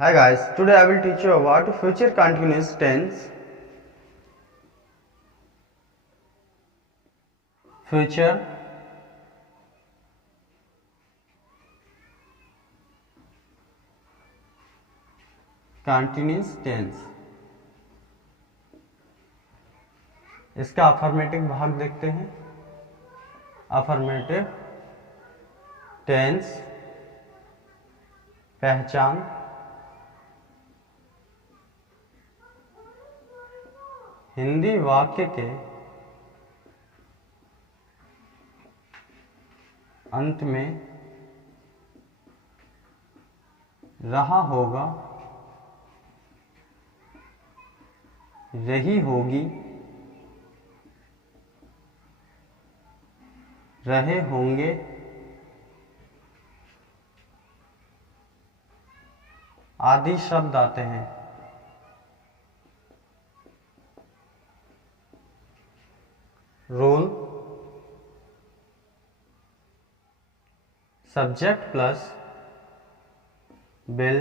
Hi guys, today I will teach you about future continuous tense. Future continuous tense. इसका affirmative भाग देखते हैं. Affirmative tense पहचान हिंदी वाक्य के अंत में रहा होगा, रही होगी, रहे होंगे, आदि शब्द आते हैं. Rule subject plus will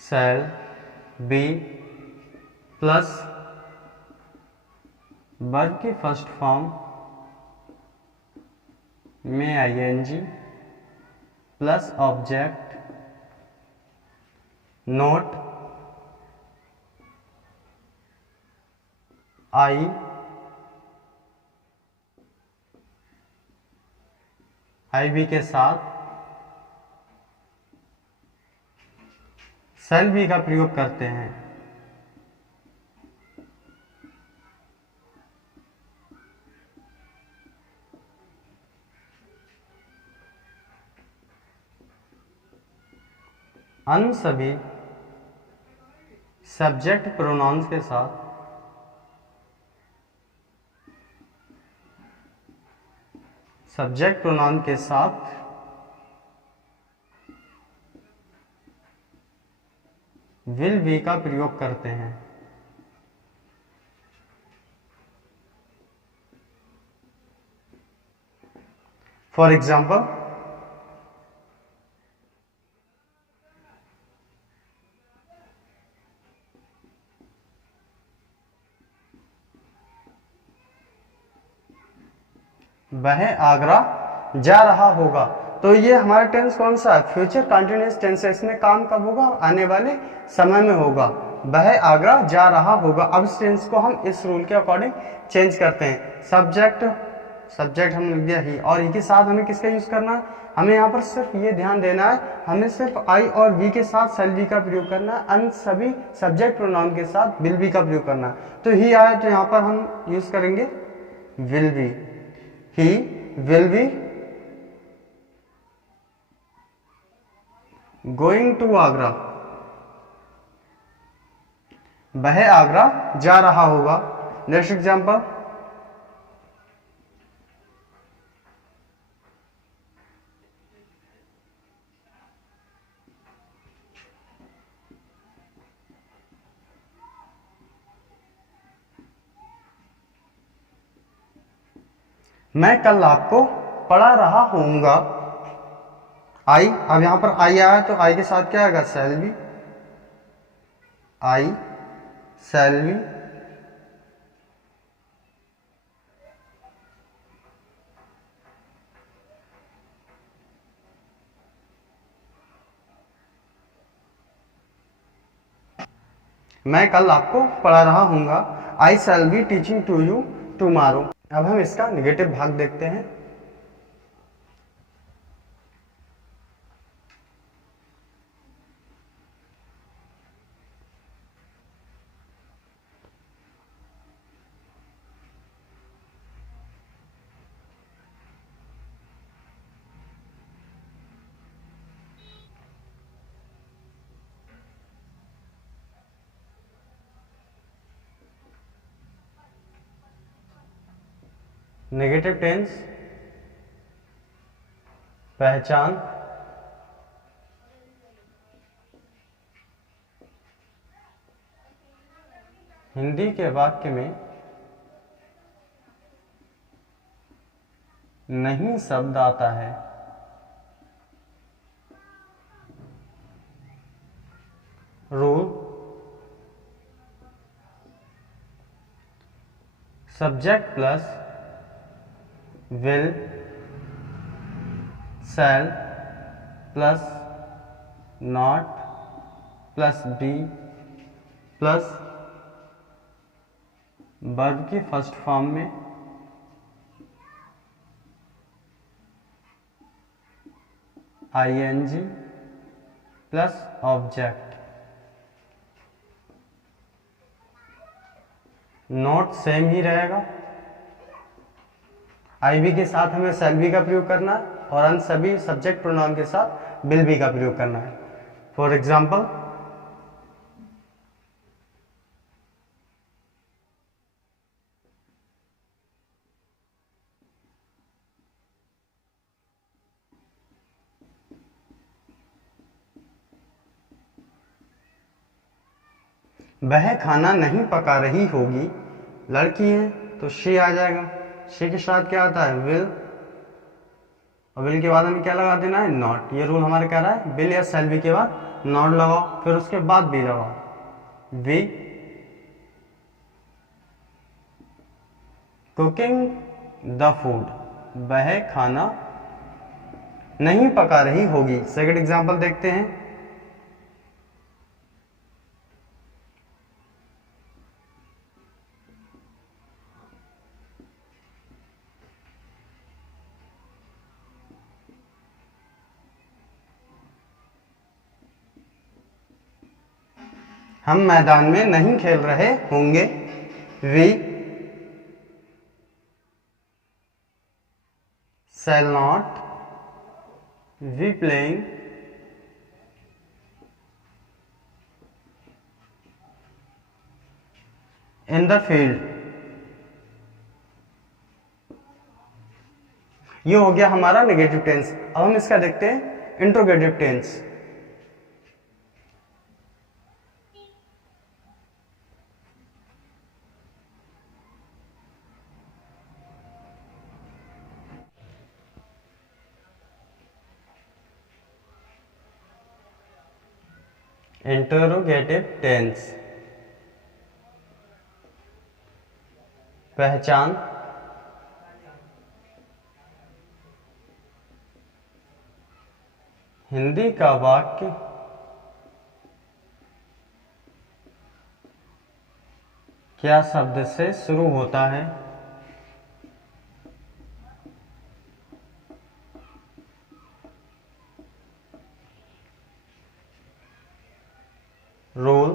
shall be plus verb की फर्स्ट फॉर्म में आईएनजी प्लस ऑब्जेक्ट नोट आई बी के साथ शैल बी का प्रयोग करते हैं. अन्य सभी सब्जेक्ट प्रोनाउंस के साथ सब्जेक्ट प्रोनाउन के साथ विल बी का प्रयोग करते हैं. फॉर एग्जाम्पल, वह आगरा जा रहा होगा. तो ये हमारा टेंस कौन सा है? फ्यूचर कंटिन्यूअस टेंस है. इसमें काम कब होगा? आने वाले समय में होगा. वह आगरा जा रहा होगा. अब इस टेंस को हम इस रूल के अकॉर्डिंग चेंज करते हैं. सब्जेक्ट हम लिख दिया ही, और ही के साथ हमें किसका यूज करना है? हमें यहाँ पर सिर्फ ये ध्यान देना है, हमें सिर्फ आई और वी के साथ शैल बी का प्रयोग करना है. अन्य सभी सब्जेक्ट प्रोनाउन के साथ विल बी का प्रयोग करना है. तो ही आया तो यहाँ पर हम यूज करेंगे will be. He will be going to Agra. वह आगरा जा रहा होगा. नेक्स्ट एग्जाम्पल, मैं कल आपको पढ़ा रहा होऊंगा. आई, अब यहां पर आई आया तो आई के साथ क्या आएगा? Shall be. I shall be. मैं कल आपको पढ़ा रहा हूंगा. I shall be teaching to you tomorrow. अब हम इसका निगेटिव भाग देखते हैं. नेगेटिव टेंस पहचान हिंदी के वाक्य में नहीं शब्द आता है rule, subject plus will, shall plus not plus be plus verb की फर्स्ट फॉर्म में ING plus object. Note same ही रहेगा। आईवी के साथ हमें शैल बी का प्रयोग करना है और अन्य सभी सब्जेक्ट प्रोनाउन के साथ विल बी का प्रयोग करना है। फॉर एग्जाम्पल, वह खाना नहीं पका रही होगी, लड़की है तो शी आ जाएगा। शी के साथ क्या आता है? विल, और विल के बाद हमें क्या लगा देना है? नॉट। ये रूल हमारे कह रहा है विल या शैल बी के बाद नॉट लगाओ, फिर उसके बाद बी लगाओ। वी कुकिंग द फूड, वह खाना नहीं पका रही होगी। सेकंड एग्जांपल देखते हैं। हम मैदान में नहीं खेल रहे होंगे। We shall not be playing in the field। ये हो गया हमारा नेगेटिव टेंस। अब हम इसका देखते हैं इंट्रोगेटिव टेंस। इंटरोगेटिव टेंस, पहचान, हिंदी का वाक्य क्या शब्द से शुरू होता है? रोल,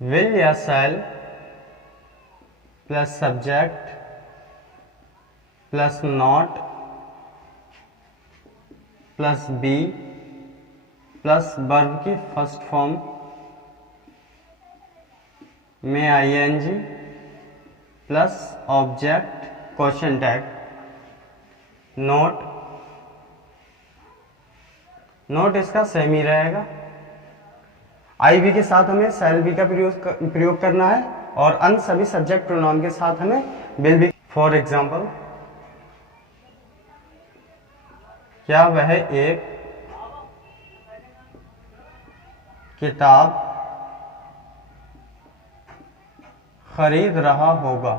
विल या shall plus subject plus not plus be plus verb की फर्स्ट फॉर्म में ING plus object question tag. Note इसका सेम ही रहेगा। आई बी के साथ हमें शैल बी का प्रयोग करना है और अन्य सभी सब्जेक्ट प्रोनाउन के साथ हमें विल बी। फॉर एग्जाम्पल, क्या वह एक किताब खरीद रहा होगा?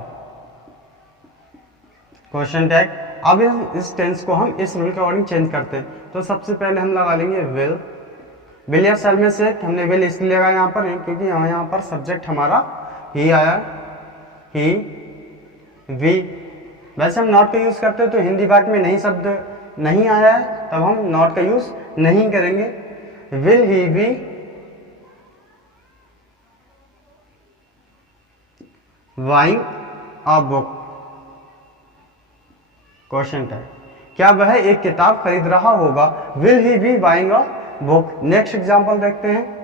Question tag. अब इस टेंस को हम इस रूल के अकॉर्डिंग चेंज करते हैं। तो सबसे पहले हम लगा लेंगे विल या शैल में से हमने विल इसलिए लगाया यहाँ पर क्योंकि यहाँ पर सब्जेक्ट हमारा ही आया, ही, वी। वैसे हम नॉट का यूज करते हैं तो हिंदी वाक्य में नहीं शब्द नहीं आया है, तब हम नॉट का यूज नहीं करेंगे। Will he B buying a book? Question tag. क्या वह एक किताब खरीद रहा होगा? Will he B buying a book? Next example देखते हैं।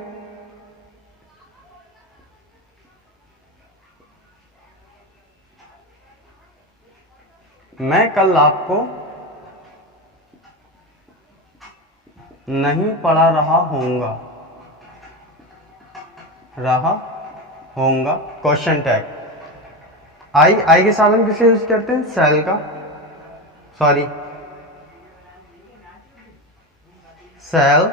मैं कल आपको नहीं पढ़ा रहा होऊंगा। Question tag. आई के साथ हम किसे यूज करते हैं? शैल का, सॉरी शैल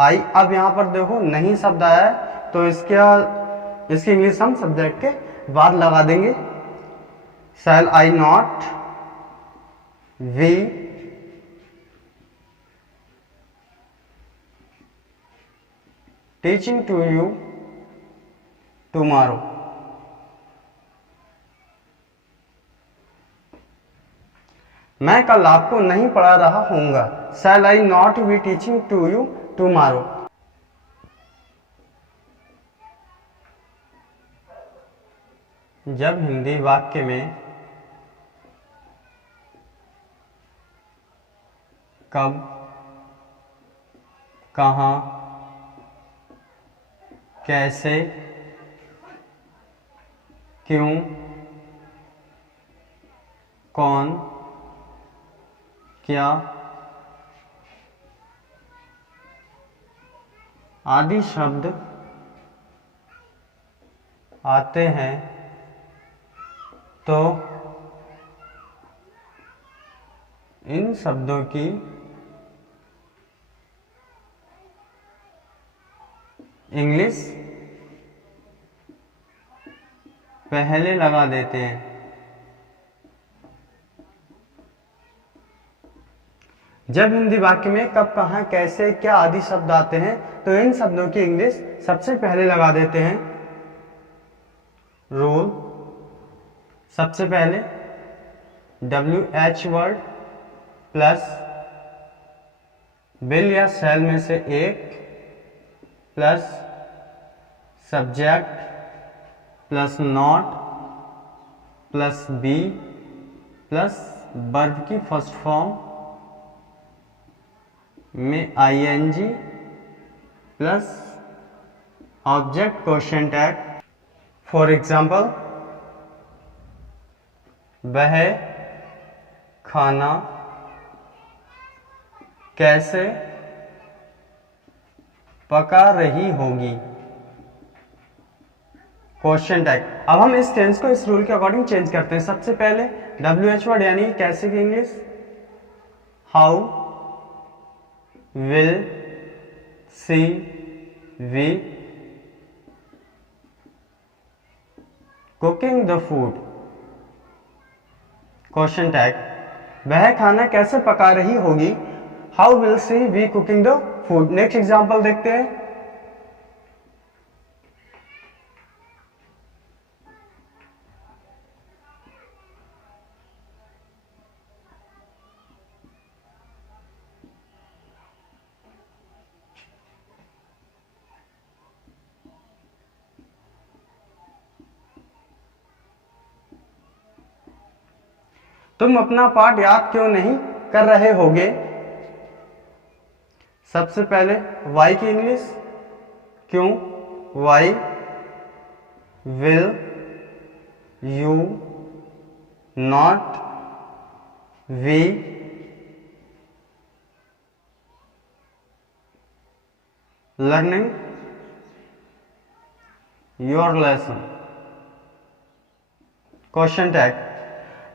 आई। अब यहाँ पर देखो नहीं शब्द आया है तो इसकी इंग्लिश हम सब्जेक्ट के बाद लगा देंगे। Shall I not be teaching to you tomorrow. मैं कल आपको नहीं पढ़ा रहा हूँगा। Shall I not be teaching to you tomorrow. जब हिंदी वाक्य में कब, कहाँ, कैसे, क्यों, कौन, क्या आदि शब्द आते हैं तो इन शब्दों की इंग्लिश पहले लगा देते हैं। जब हिंदी वाक्य में कब, कहाँ, कैसे, क्या आदि शब्द आते हैं तो इन शब्दों की इंग्लिश सबसे पहले लगा देते हैं। रूल, सबसे पहले WH वर्ड प्लस विल या शैल में से एक plus subject plus not plus be plus verb की फर्स्ट फॉर्म में ING plus object question tag. For example, वह खाना कैसे पका रही होगी, क्वेश्चन टैग। अब हम इस टेंस को इस रूल के अकॉर्डिंग चेंज करते हैं। सबसे पहले WH वर्ड यानी कैसे की English how, will, see, we, cooking the food, question tag. वह खाना कैसे पका रही होगी, how will see we cooking the food. Next example देखते हैं। तुम अपना पाठ याद क्यों नहीं कर रहे होगे। सबसे पहले वाई की इंग्लिश क्यों, why, will, you, not, be, learning your lesson, question tag.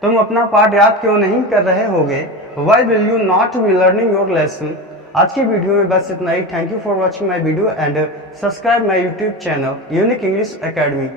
तुम अपना पाठ याद क्यों नहीं कर रहे होगे, why will you not be learning your lesson. आज की वीडियो में बस इतना ही। Thank you for watching my video and subscribe my YouTube channel Unique English academy.